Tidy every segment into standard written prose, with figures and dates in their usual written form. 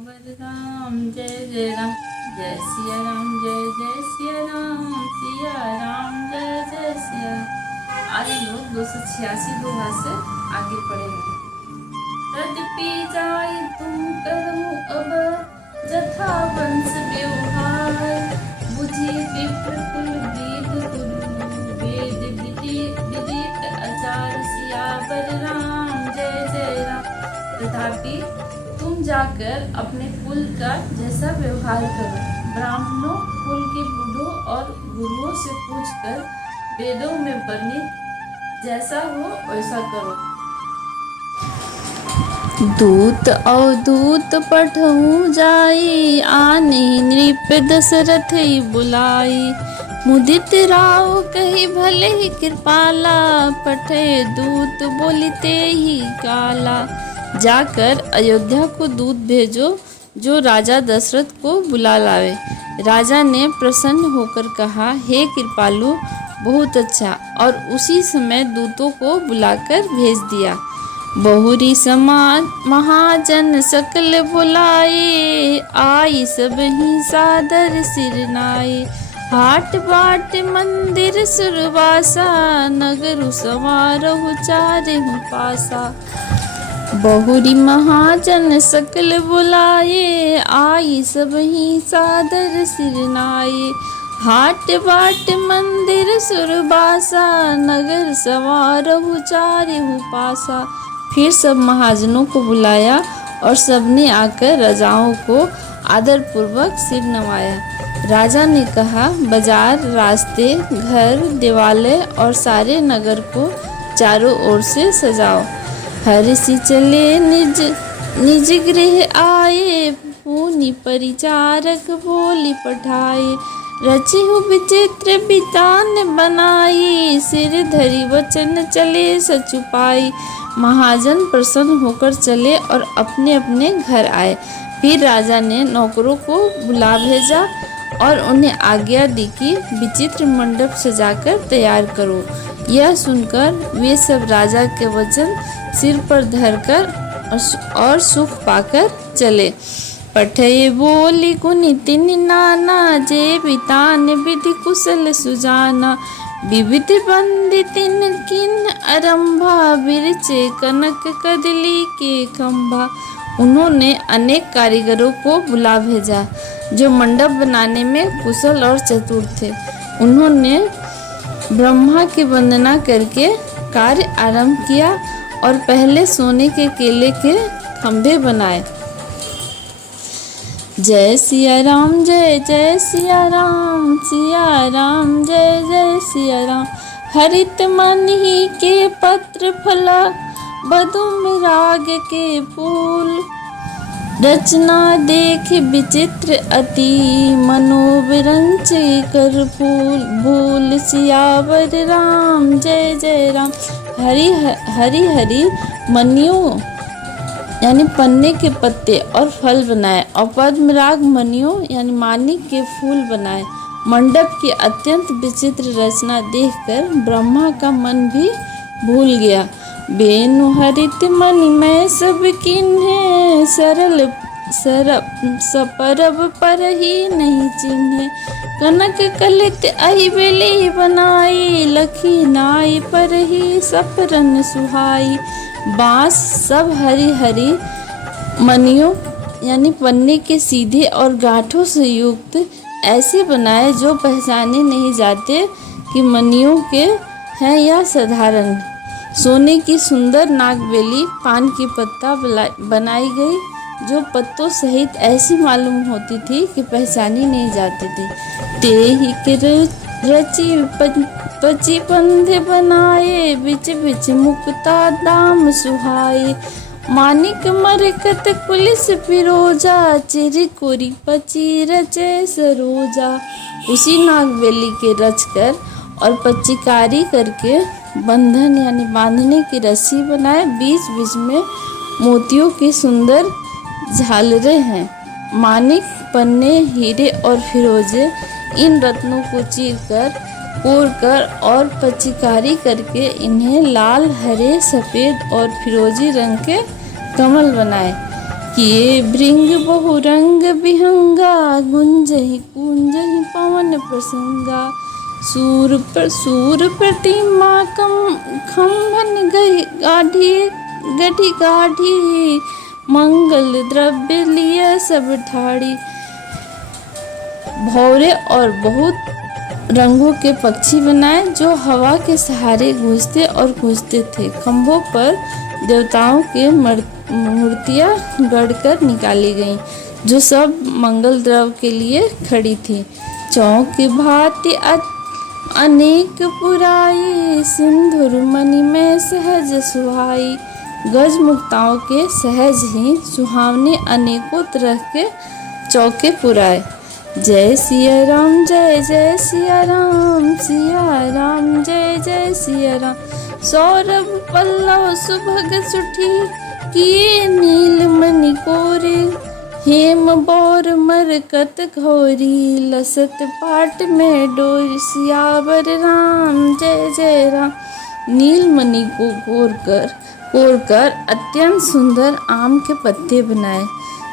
राम जय जय राम, जय सिया राम, जय जय सिया राम, सिया राम जय जय सिया। आज हम लोग 286 दोहा से आगे पढ़ेंगे। तदपि जाय तुम करहु अब, जथा वंश व्यवहार, बुझि विप्र कुल वेद गुरु, वेद विदित आचार, सियावर राम जय जय राम। तथापि तुम जाकर अपने कुल का जैसा व्यवहार करो, ब्राह्मणों, कुल के बूढ़ों और गुरुओं से पूछकर वेदों में वर्णित जैसा हो वैसा करो। दूत अवधूत पठहु जाई, आने नृप दशरथ बुलाई, मुदित राव कही भले ही कृपाला, पठे दूत बोलिते ही काला। जाकर अयोध्या को दूत भेजो जो राजा दशरथ को बुला लावे। राजा ने प्रसन्न होकर कहा, हे कृपालु, बहुत अच्छा। और उसी समय दूतों को बुलाकर भेज दिया। बहुरी समाज महाजन सकल बुलाए, आई सब ही सादर सिर नाए, हाट बाट मंदिर सुरवासा, नगर समारोह चारहु पासा। बहुरी महाजन सकल बुलाए, आई सब ही सादर सिर नाए, हाट बाट मंदिर सुरबासा, नगर समारोह चारहु पासा। फिर सब महाजनों को बुलाया और सबने आकर राजाओं को आदरपूर्वक सिर नवाया। राजा ने कहा, बाजार, रास्ते, घर, दिवाले और सारे नगर को चारों ओर से सजाओ। हर्षि चले निज गृह आए, पूनि परिचारक बोली पठाए, रचिहु विचित्र बितान बनाई, सिर धरि वचन चले सचुपाई। महाजन प्रसन्न होकर चले और अपने अपने घर आए। फिर राजा ने नौकरों को बुला भेजा और उन्हें आज्ञा दी कि विचित्र मंडप सजाकर तैयार करो। यह सुनकर वे सब राजा के वचन सिर पर धरकर और सुख पाकर चले। पठे बोली कुनि तिनि नाना, जे बितान विधि कुशल सुजाना, विविध बंदी तिन किन आरंभा, बिरचे कनक कदली के खंभा। उन्होंने अनेक कारीगरों को बुला भेजा जो मंडप बनाने में कुशल और चतुर थे। उन्होंने ब्रह्मा की वंदना करके कार्य आरंभ किया और पहले सोने के केले के खंभे बनाए। जय सिया राम, जय जय सिया राम, सिया राम जय जय सिया राम। हरित मन ही के पत्र फला, बधुम राग के फूल, रचना देख विचित्र अति, मनोविरंच कर फूल भूल। सियावर राम जय जय राम। हरी हरी मनियों यानी पन्ने के पत्ते और फल बनाए और पद्मराग मनियों यानी मानिक के फूल बनाए। मंडप की अत्यंत विचित्र रचना देखकर ब्रह्मा का मन भी भूल गया। बेनु हरित मणि में सब किन्हे, सरल सपरब पर ही नहीं चिन्हे। कनक कलित अहि बेली बनाई, लखी नाई पर ही सपरन सुहाई। बांस सब हरी हरी मनियों यानी पन्ने के सीधे और गांठों से युक्त ऐसे बनाए जो पहचाने नहीं जाते कि मनियों के हैं या साधारण। सोने की सुंदर नागबेली पान की पत्ता बनाई गई जो पत्तों सहित ऐसी मालूम होती थी कि पहचानी नहीं जाती थी। ते ही के रची पची पंधे बनाए, बिच बिच मुक्ता दाम सुहाए। मानिक मरकत पुलिस फिरोजा, चिरी कोरी पची रचे सरोजा। उसी नागबेली के रचकर और पच्चीकारी करके बंधन यानी बांधने की रस्सी बनाए। बीच बीच में मोतियों की सुंदर झालरें हैं। मानिक, पन्ने, हीरे और फिरोजे इन रत्नों को चीरकर, कोरकर और पच्चीकारी करके इन्हें लाल, हरे, सफ़ेद और फिरोजी रंग के कमल बनाए। किए भृंग बहुरंग विहंगा, गुंजहि कुंजहि पवन प्रसंगा। सूर प्रतिमा खम्भन गढ़ी गाढ़ी, मंगल द्रव्य लिया सब ठाड़ी। भौरे और बहुत रंगों के पक्षी बनाए जो हवा के सहारे गूंजते और गूंजते थे। खंभों पर देवताओं के मूर्तियां गढ़कर निकाली गईं, जो सब मंगल द्रव्य के लिए खड़ी थी। चौक भांति अनेक पुराई, सिंधुर मणि में सहज सुहाई। गज मुक्ताओं के सहज ही सुहावने अनेकों तरह के चौके पुराए। जय सिया राम जय जय सिया राम, सिया राम जय जय सिया राम। सौरभ पल्लव सुभग सुठी, किए नीलमणि कोरे। हेम बौर मरकत घोरी, लसत पाट में डोर। सियावर राम जय जय राम। नीलमणि को कोरकर अत्यंत सुंदर आम के पत्ते बनाए।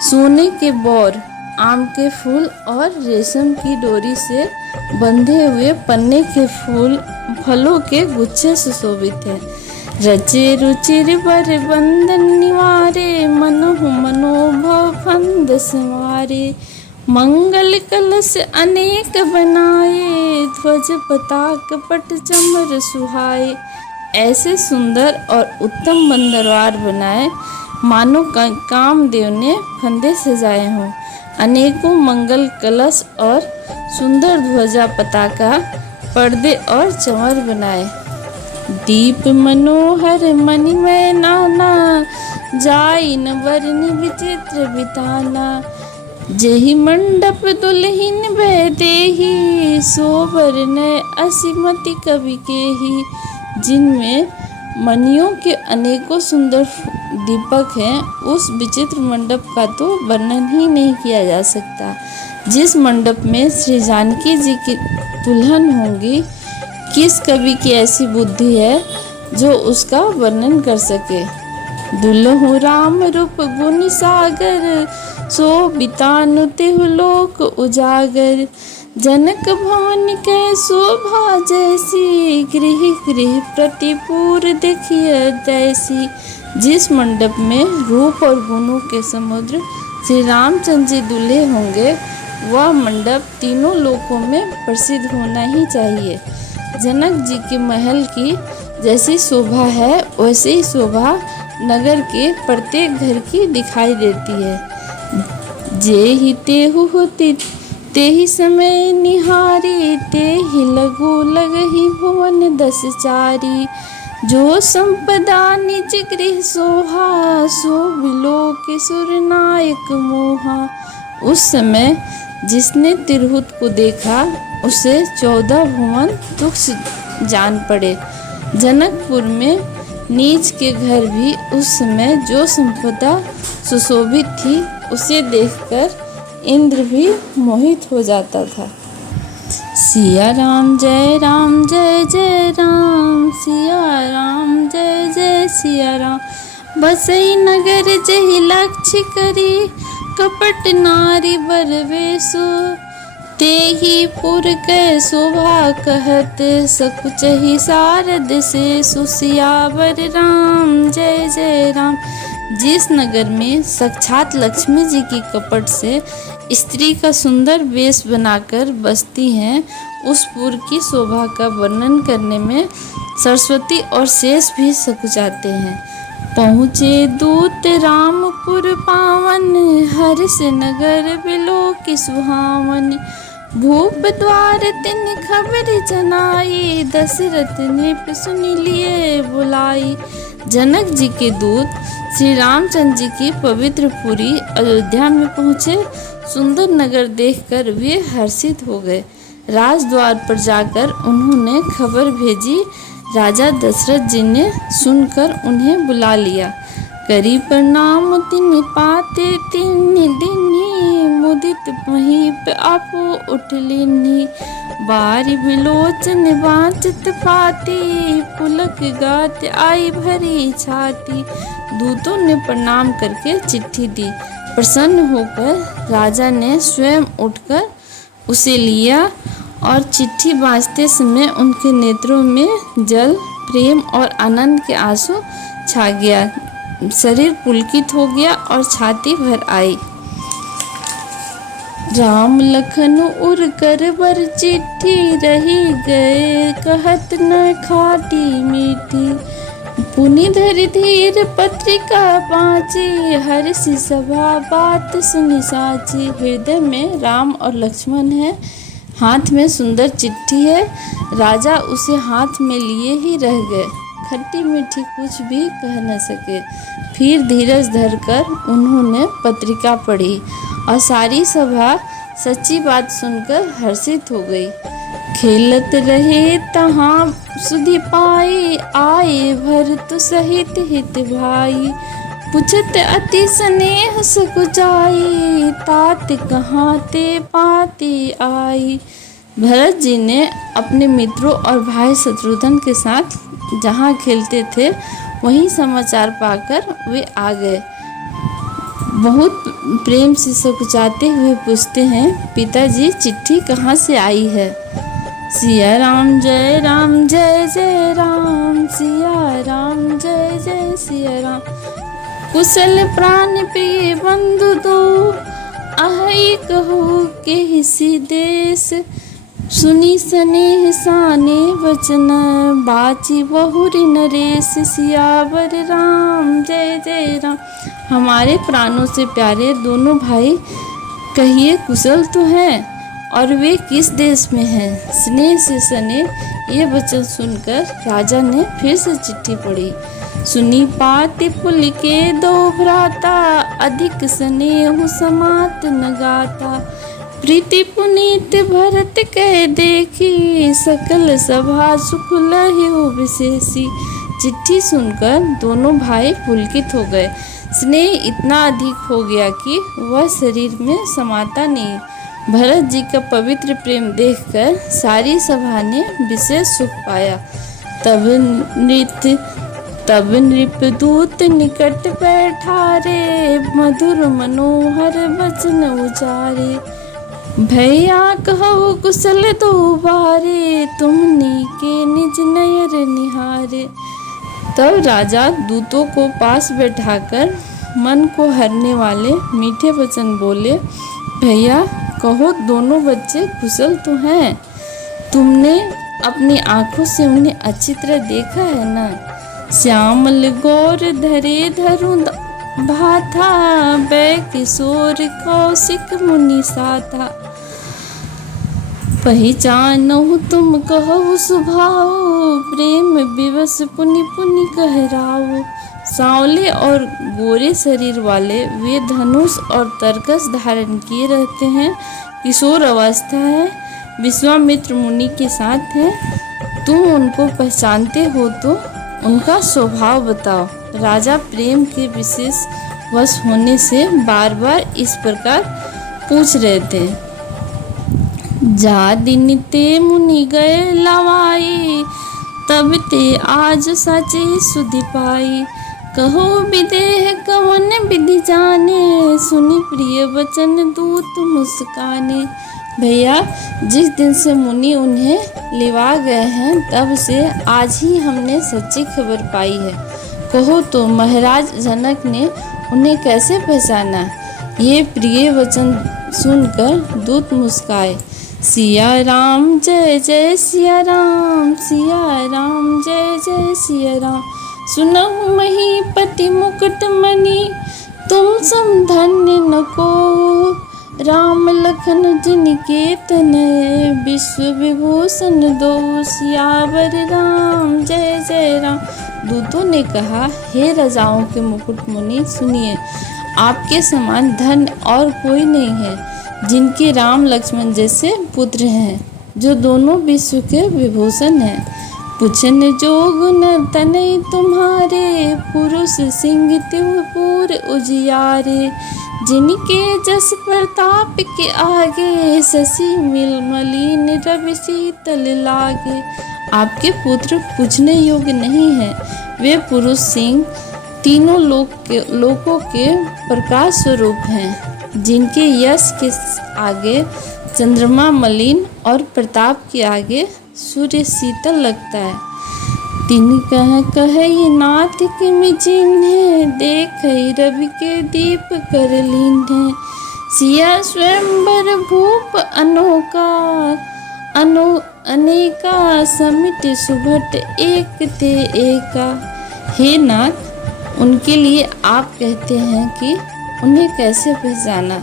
सोने के बौर, आम के फूल और रेशम की डोरी से बंधे हुए पन्ने के फलों के गुच्छे सुशोभित हैं। रचे रुचिर बर बंधन निवारे, मनहु मनोभव फंद संवारे। मंगल कलश अनेक बनाए, ध्वज पताक पट चमर सुहाए। ऐसे सुंदर और उत्तम बंदरवार बनाए, मानो कामदेव ने फंदे सजाए हों। अनेकों मंगल कलश और सुंदर ध्वजा पताका, पर्दे और चमर बनाए। दीप मनोहर मणिमय नाना, जाई न वर्णि विचित्र बिताना। जेहि मंडप दुल्हिन भय देहि, सोबर नय असीमति कवि केहि। जिनमें मणियों के अनेकों सुंदर दीपक हैं, उस विचित्र मंडप का तो वर्णन ही नहीं किया जा सकता। जिस मंडप में श्री जानकी जी की दुल्हन होंगी, किस कवि की ऐसी बुद्धि है जो उसका वर्णन कर सके। दुल्हु राम रूप गुण सागर, सो बितानु तेहु लोक उजागर। जनक भवन के शोभा जैसी, गृह गृह प्रतिपूर देखिए तैसी। जिस मंडप में रूप और गुणों के समुद्र श्री रामचंद्र जी दूल्हे होंगे, वह मंडप तीनों लोकों में प्रसिद्ध होना ही चाहिए। जनक जी के महल की जैसी शोभा है, वैसे ही शोभा नगर के प्रत्येक घर की दिखाई देती है। जे ही तेहु होती तेहि समय निहारी, तेहि लघु लगहि भुवन दस चारी। जो संपदा निज गृह सोहा, सो बिलोक सुर नायक मोहा। उस समय जिसने तिरहुत को देखा, उसे 14 भुवन तुच्छ जान पड़े। जनकपुर में नीच के घर भी उस समय जो संपदा सुशोभित थी, उसे देखकर इंद्र भी मोहित हो जाता था। सिया राम जय जय राम, सिया राम जय जय सिया राम। बसई नगर जहि लक्ष्य करी, कपट नारी बरवेशु। तेहि पुर कै शोभा कहत, सकुचहि सारद से। सियावर राम जय जय राम। जिस नगर में साक्षात लक्ष्मी जी की कपट से स्त्री का सुंदर वेश बनाकर बसती हैं, उस पुर की शोभा का वर्णन करने में सरस्वती और शेष भी सकुचाते हैं। पहुँचे दूत रामपुर पावन, हर्ष नगर बिलोक सुहावन। भूप द्वार तिन खबर जनाई, दशरथ नृप सुनि लिए बुलाई। जनक जी के दूत श्री रामचंद्र जी की पवित्र पुरी अयोध्या में पहुँचे। सुंदर नगर देखकर वे हर्षित हो गए। राजद्वार पर जाकर उन्होंने खबर भेजी। राजा दशरथ जी ने सुनकर उन्हें बुला लिया। करी प्रणाम तिन पाते तिन दिनी, मुदित महीप आपो उठ लेनी। बारी बिलोचन बाँचत पाती, पुलक गात आई भरी छाती। दूतों ने प्रणाम करके चिट्ठी दी। प्रसन्न होकर राजा ने स्वयं उठकर उसे लिया और चिट्ठी बाँचते समय उनके नेत्रों में जल, प्रेम और आनंद के आंसू छा गया। शरीर पुलकित हो गया और छाती भर आई। राम लखन उर कर बर चिट्ठी रही गए, कहत न खाटी मीठी। पुनि धरि धीर पत्रिका बाँची, हर्षि सभा बात सुनि साची। हृदय में राम और लक्ष्मण है, हाथ में सुंदर चिट्ठी है। राजा उसे हाथ में लिए ही रह गए, खट्टी मीठी कुछ भी कह न सके। फिर धीरज धरकर उन्होंने पत्रिका पढ़ी और सारी सभा सच्ची बात सुनकर हर्षित हो गई। खेलत रहे तहाँ सुधि पाई, आए भरत सहित हित भाई। पुछत अति स्नेह सकुचाई, तात कहाँ ते पाती आई। भरत जी ने अपने मित्रों और भाई शत्रुघ्न के साथ जहाँ खेलते थे वहीं समाचार पाकर वे आ गए। बहुत प्रेम से सकुचाते हुए पूछते हैं, पिताजी चिट्ठी कहाँ से आई है। सिया राम जय जय राम, सिया राम जय जय सिया राम। कुशल प्राण प्रिय बंधु दो, आहई कहो केहि देश। सुनी स्नेह साने वचन, बाची बहुरी नरेश। सियावर राम जय जय राम। हमारे प्राणों से प्यारे दोनों भाई कहिए कुशल तो हैं, और वे किस देश में हैं। स्नेह से सने ये वचन सुनकर राजा ने फिर से चिट्ठी पढ़ी। सुनी पाति पुल के दो भ्राता, अधिक स्नेह समात न गाता। प्रीति पुनीत भरत कह देखी, सकल सभा सुख लहियो विशेषी। चिट्ठी सुनकर दोनों भाई पुलकित हो गए। स्नेह इतना अधिक हो गया कि वह शरीर में समाता नहीं। भरत जी का पवित्र प्रेम देखकर सारी सभा ने विशेष सुख पाया। तब नृपदूत निकट बैठा रे, मधुर मनोहर वचन उचारे। भैया कहो कुशल दो बारे, तुमने के निज नयर निहारे। तब राजा दूतों को पास बैठाकर मन को हरने वाले मीठे वचन बोले। भैया कहो दोनों बच्चे कुशल तो हैं, तुमने अपनी आंखों से उन्हें अच्छी तरह देखा है ना। श्यामल गौर धरे धरु भाथा, बै किशोर कौशिक मुनि साथा। पहचानहु तुम कहो सुभाओ, प्रेम विवश पुनि पुनि कहराओ। सांवले और गोरे शरीर वाले वे धनुष और तरकस धारण किए रहते हैं। किशोर अवस्था है, विश्वामित्र मुनि के साथ है। तुम उनको पहचानते हो तो उनका स्वभाव बताओ। राजा प्रेम के विशेष वश होने से बार बार इस प्रकार पूछ रहे थे। जा दिन ते मुनि गए लवाई, तब ते आज साचे सुधि पाई। कहो विदेह कवन विधि जाने, सुनि प्रिय वचन दूत मुस्काने। भैया जिस दिन से मुनि उन्हें लिवा गए हैं तब से आज ही हमने सच्ची खबर पाई है। कहो तो महाराज जनक ने उन्हें कैसे पहचाना। ये प्रिय वचन सुनकर दूत मुस्काए। सिया राम जय जय सिया राम, सिया राम जय जय सिया राम। सुनहु महीपति मुकुट मणि, तुम सम धन्य न को। राम लखन जिनके तनय, विश्व विभूषण दो। सियावर राम जय जय राम। दूतों ने कहा, हे राजाओं के मुकुट मुनि सुनिए, आपके समान धन्य और कोई नहीं है, जिनके राम लक्ष्मण जैसे पुत्र हैं, जो दोनों विश्व के विभूषण हैं। पुछन जोग न तनय तुम्हारे, पुरुष सिंह त्रिपुर उजियारे। जिनके जस प्रताप के आगे, शशि मलिन रवि शीतल लागे। आपके पुत्र पूछने योग्य नहीं है, वे पुरुष सिंह तीनों लोकों के प्रकाश स्वरूप हैं, जिनके यश के आगे चंद्रमा मलिन और प्रताप के आगे सूर्य शीतल लगता है। तीन कह नाथ के मिचिन्ह, देख रवि के दीप कर लीन्ह। सिया स्वयंवर भूप अनेका, समिट सुभट एक ते एका। हे नाथ, उनके लिए आप कहते हैं कि उन्हें कैसे पहचाना?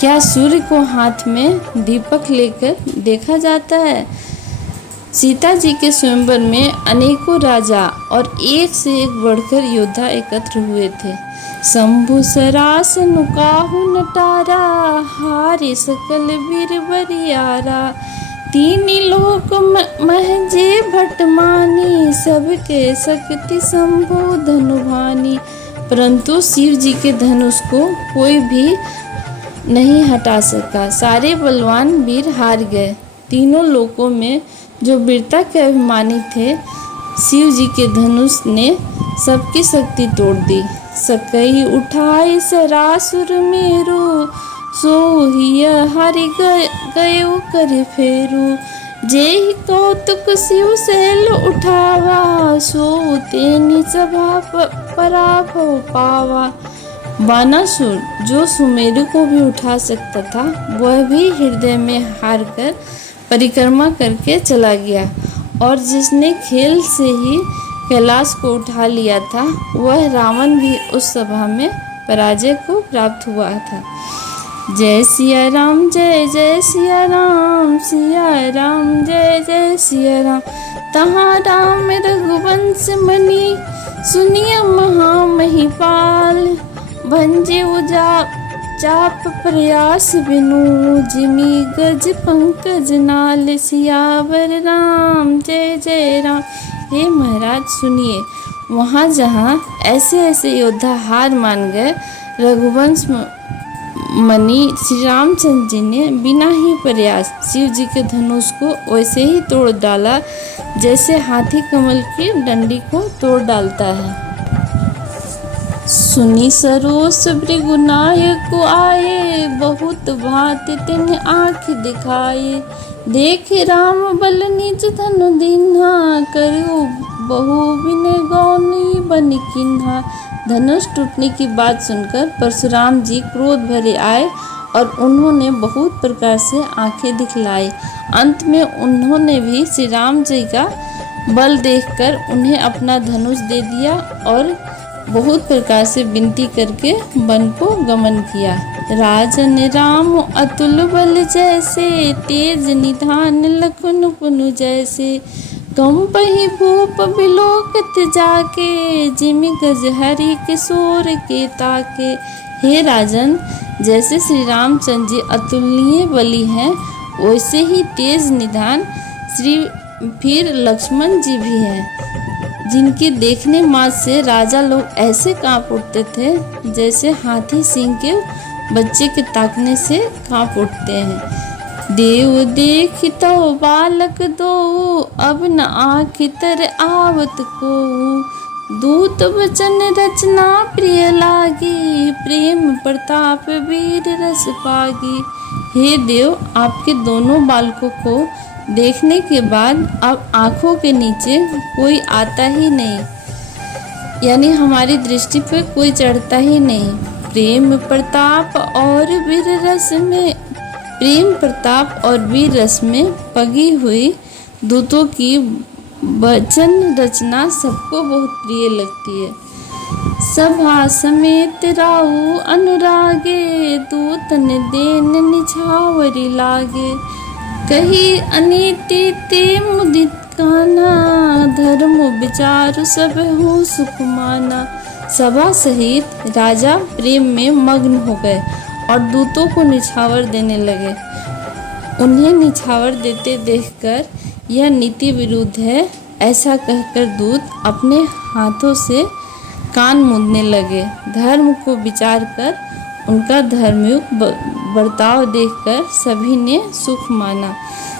क्या सूर्य को हाथ में दीपक लेकर देखा जाता है? सीता जी के स्वयंवर में अनेकों राजा और एक से एक बढ़कर योद्धा एकत्र हुए थे। शंभु सरास नुकाहु नटारा, हारे सकल वीर बरियारा। तीन लोक महजे भटमानी, सबके शक्ति शंभु धनुभानी। परंतु शिव जी के धनुष को कोई भी नहीं हटा सका। सारे बलवान वीर हार गए। तीनों लोकों में जो वीरता के अभिमानी थे, शिव जी के धनुष ने सबकी शक्ति तोड़ दी। सकई उठाई सरासुर मेरो, सोहिय हरि गयो कर फेरू। जेहि कौतुक शिव शैल उठावा, सो तेनि सभा पराभव पावा। बानासुर, जो सुमेरु को भी उठा सकता था, वह भी हृदय में हार कर परिक्रमा करके चला गया। और जिसने खेल से ही कैलाश को उठा लिया था, वह रावण भी उस सभा में पराजय को प्राप्त हुआ था। जय सिया राम, जय जय सिया राम, सिया राम जय जय सिया राम। तहाँ राम रघुवंश मणि, सुनिय महामहिपाल। भंजे चाप प्रयास बिनु, जिमी गज पंकज नाल। सियावर राम जय जय राम। हे महाराज सुनिए, वहाँ जहाँ ऐसे ऐसे योद्धा हार मान गए, रघुवंश मणि श्री रामचंद्र जी ने बिना ही प्रयास शिव जी के धनुष को वैसे ही तोड़ डाला, जैसे हाथी कमल की डंडी को तोड़ डालता है। सुनी सरोस भृगुनायक आए, बहुत भांति तिन आँख दिखाए। देख राम बल निज धनु दीन्हा, करो बहु विनय गौनी बन किन्हा। धनुष टूटने की बात सुनकर परशुराम जी क्रोध भरे आए और उन्होंने बहुत प्रकार से आंखें दिखलाई। अंत में उन्होंने भी श्री राम जी का बल देखकर उन्हें अपना धनुष दे दिया और बहुत प्रकार से विनती करके वन को गमन किया। राजन राम अतुल बल जैसे, तेज निधान लखन पुनु जैसे। कंपहि भूप बिलोकत जाके, जिमि गज हरि किशोर के ताके। हे राजन, जैसे श्री रामचंद्र जी अतुलनीय बली हैं, वैसे ही तेज निधान फिर लक्ष्मण जी भी हैं, जिनके देखने मात्र से राजा लोग ऐसे कांप उठते थे जैसे हाथी सिंह के बच्चे के ताकने से कांप उठते हैं। देव देखितो बालक दो, अब न आँखि तर आवत को। दूत वचन रचना प्रिय लागी, प्रेम प्रताप वीर रस पागी। हे देव, आपके दोनों बालकों को देखने के बाद अब आँखों के नीचे कोई आता ही नहीं, यानी हमारी दृष्टि पर कोई चढ़ता ही नहीं। प्रेम प्रताप और वीर रस में पगी हुई दूतों की वचन रचना सबको बहुत प्रिय लगती है। सभा समेत राउ अनुरागे, दूतन देन निछावरी लागे। कही अनीति ते मुदित काना, धर्म विचार सब हो सुख माना। सभा सहित राजा प्रेम में मग्न हो गए और दूतों को निछावर देने लगे। उन्हें निछावर देते देखकर यह नीति विरुद्ध है ऐसा कहकर दूत अपने हाथों से कान मूंदने लगे। धर्म को विचार कर उनका धर्मयुक्त बर्ताव देखकर सभी ने सुख माना।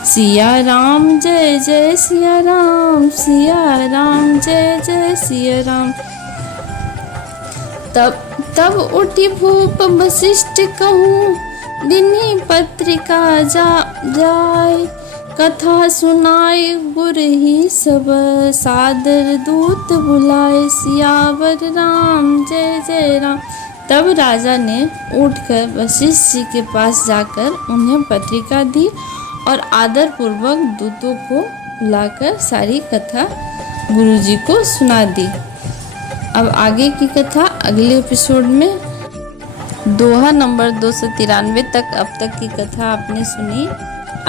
सिया राम जय जय सिया राम, सिया राम जय जय सिया राम। तब उठी भूप वशिष्ठ कहूँ दिन्ही पत्रिका जाय। कथा सुनाए गुर ही सब सादर दूत बुलाए। सियावर राम जय जय राम। तब राजा ने उठकर वशिष्ठ जी के पास जाकर उन्हें पत्रिका दी और आदर पूर्वक दूतों को बुलाकर सारी कथा गुरुजी को सुना दी। अब आगे की कथा अगले एपिसोड में। दोहा नंबर 293 तक अब तक की कथा आपने सुनी।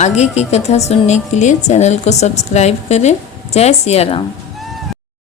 आगे की कथा सुनने के लिए चैनल को सब्सक्राइब करें। जय सिया राम।